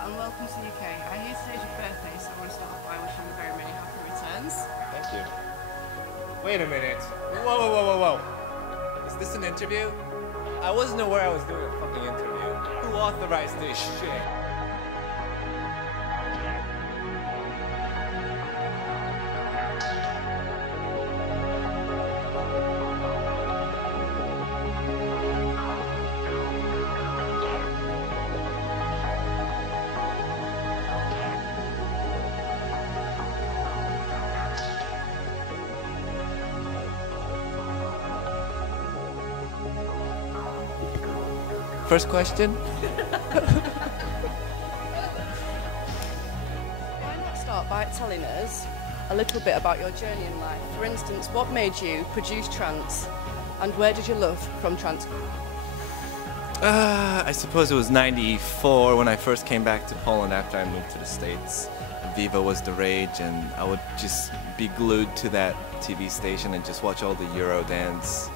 Datt and welcome to the UK. I hear today's your birthday, so I want to start off by wishing you very many happy returns. Thank you. Wait a minute. Whoa. Is this an interview? I wasn't aware I was doing a fucking interview. Who authorized this shit? First question? Why not start by telling us a little bit about your journey in life? For instance, what made you produce trance and where did your love from trance come? I suppose it was '94 when I first came back to Poland after I moved to the States. Viva was the rage and I would just be glued to that TV station and just watch all the Eurodance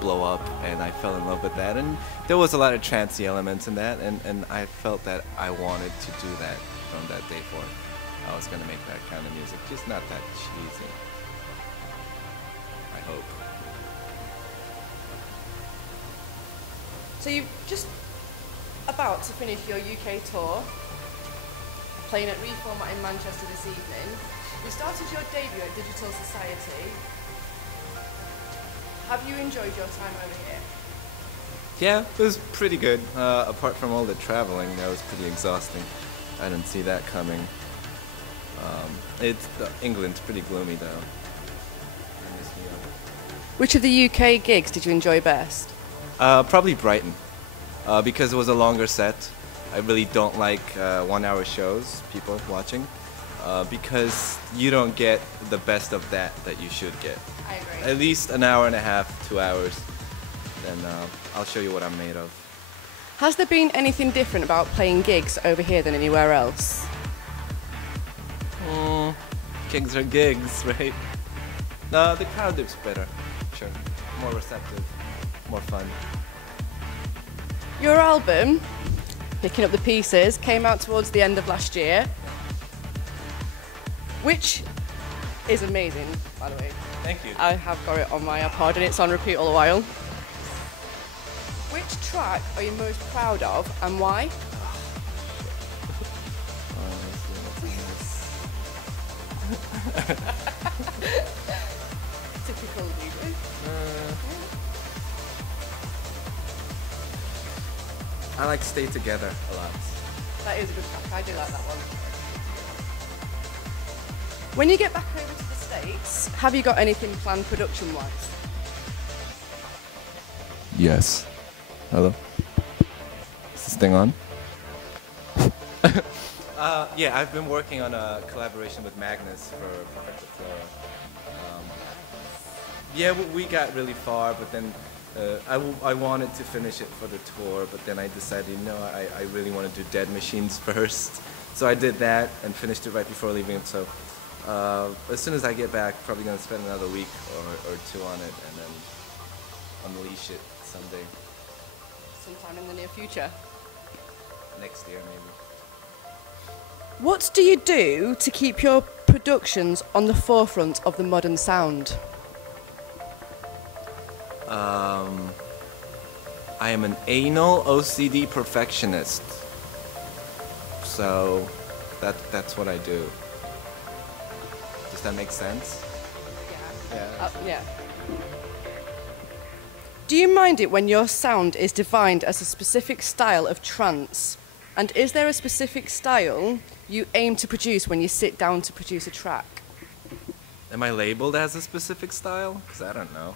blow up, and I fell in love with that, and there was a lot of trancey elements in that, and I felt that I wanted to do that from that day forth. I was going to make that kind of music, just not that cheesy, I hope. So you're just about to finish your UK tour, playing at Reformat in Manchester this evening. You started your debut at Digital Society. Have you enjoyed your time over here? Yeah, it was pretty good. Apart from all the traveling, that was pretty exhausting. I didn't see that coming. England's pretty gloomy though. I miss New York. Which of the UK gigs did you enjoy best? Probably Brighton, because it was a longer set. I really don't like 1 hour shows, people watching, because you don't get the best of that you should get. I agree. At least an hour and a half, 2 hours, then I'll show you what I'm made of. Has there been anything different about playing gigs over here than anywhere else? Gigs are gigs, right? No, the crowd is better, sure. More receptive, more fun. Your album, Picking Up the Pieces, came out towards the end of last year, which is amazing, by the way. Thank you. I have got it on my iPod and it's on repeat all the while. Which track are you most proud of and why? Typical DJ. I like Stay Together a lot. That is a good track, I do like that one. When you get back over to the States, have you got anything planned production-wise? Yes. Hello? Is this thing on? Yeah, I've been working on a collaboration with Magnus for Perfecta Flora. Yeah, we got really far, but then I wanted to finish it for the tour, but then I decided, no, I really want to do Dead Machines first. So I did that and finished it right before leaving. So as soon as I get back, probably going to spend another week or two on it and then unleash it someday. Sometime in the near future. Next year, maybe. What do you do to keep your productions on the forefront of the modern sound? I am an anal OCD perfectionist. So that's what I do. Does that make sense? Yeah. Yeah. Do you mind it when your sound is defined as a specific style of trance? And is there a specific style you aim to produce when you sit down to produce a track? Am I labeled as a specific style? Because I don't know.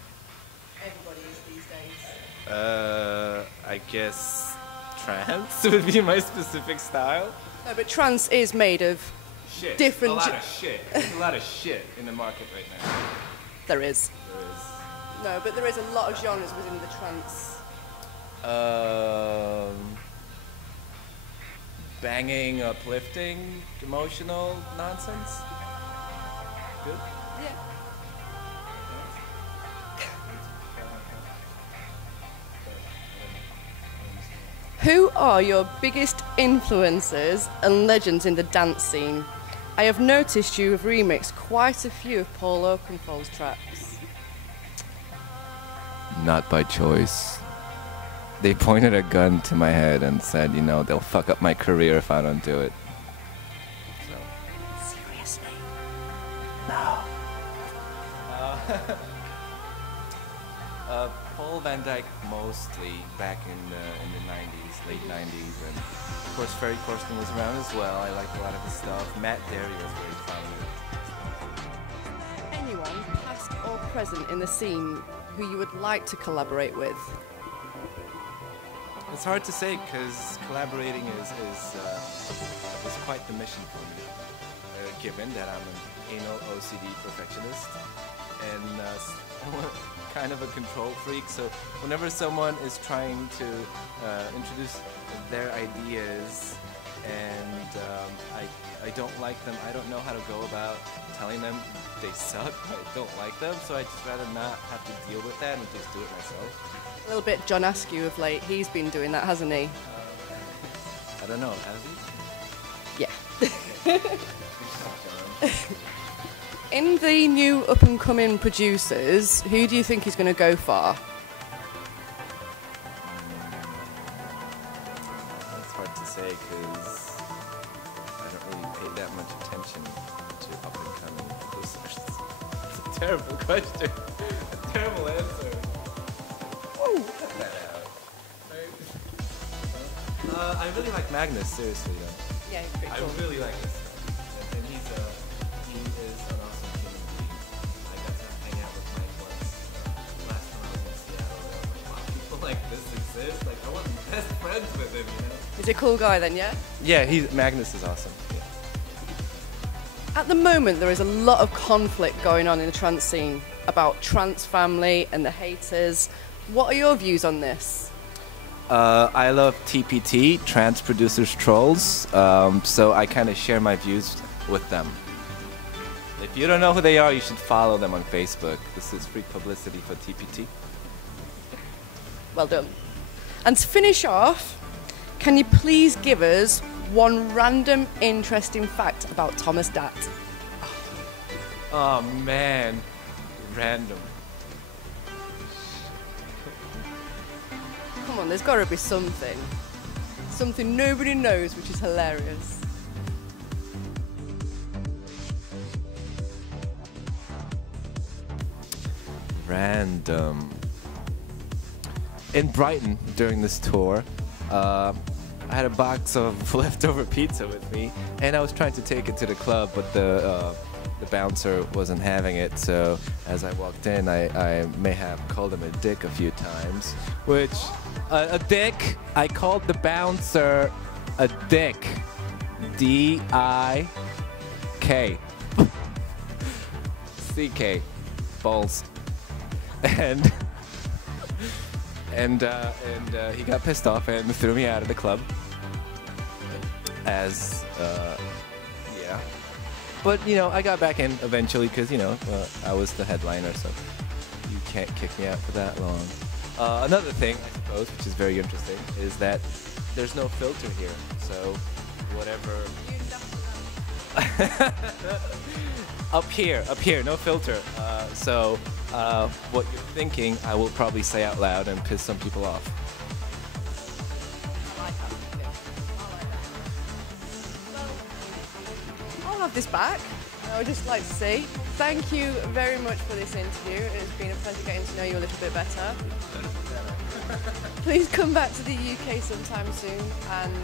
Everybody is these days. I guess trance would be my specific style. No, but trance is made of Shit. different... A lot of shit. There's a lot of shit in the market right now. There is. There is. No, but there is a lot of genres within the trance. Banging, uplifting, emotional nonsense. Good? Yeah. Who are your biggest influencers and legends in the dance scene? I have noticed you have remixed quite a few of Paul Oakenfold's tracks. Not by choice. They pointed a gun to my head and said, you know, they'll fuck up my career if I don't do it. So. Seriously? No. Paul Van Dyke mostly back in the 90s, late 90s, and of course Ferry Corsten was around as well. I liked a lot of his stuff. Matt Derry was very fun. Anyone, past or present in the scene, who you would like to collaborate with? It's hard to say because collaborating is quite the mission for me, given that I'm an anal OCD perfectionist and kind of a control freak. So whenever someone is trying to introduce their ideas and I don't like them, I don't know how to go about telling them they suck, I don't like them, so I'd just rather not have to deal with that and just do it myself. A little bit John Askew of late, he's been doing that, hasn't he? I don't know, has he? Yeah. In the new up-and-coming producers, who do you think he's going to go for? That's hard to say because I don't really pay that much attention to up-and-coming producers. It's a terrible question. A terrible answer. Woo! Cut that out. I really like Magnus, seriously though. Yeah, he's pretty cool. I really like this guy. And he is an awesome human being. I got to hang out with Mike once. Last time I was in Seattle, and I was like, wow, people like this exist? Like, I want to be best friends with him, you know? He's a cool guy then, yeah? Yeah, Magnus is awesome. Yeah. At the moment, there is a lot of conflict going on in the trance scene about trance family and the haters. What are your views on this? I love TPT, Trans Producers Trolls, so I kind of share my views with them. If you don't know who they are, you should follow them on Facebook. This is free publicity for TPT. Well done. And to finish off, can you please give us one random interesting fact about Thomas Datt? Oh man, random. Come on, there's got to be something. Something nobody knows, which is hilarious. Random. In Brighton, during this tour, I had a box of leftover pizza with me, and I was trying to take it to the club, but the bouncer wasn't having it, so as I walked in, I may have called him a dick a few times, which, a dick, I called the bouncer a dick. D-I-K. C-K. Balls. And he got pissed off and threw me out of the club. As, yeah. But, you know, I got back in eventually because, you know, I was the headliner, so you can't kick me out for that long. Another thing, I suppose, which is very interesting, is that there's no filter here, so whatever... Up here, no filter. So what you're thinking, I will probably say out loud and piss some people off. I like that. Yeah. I'll have this back. I would just like to say thank you very much for this interview. It's been a pleasure getting to know you a little bit better. Please come back to the UK sometime soon and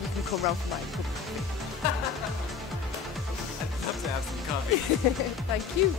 you can come round for my cup of coffee. I'd love to have some coffee. Thank you.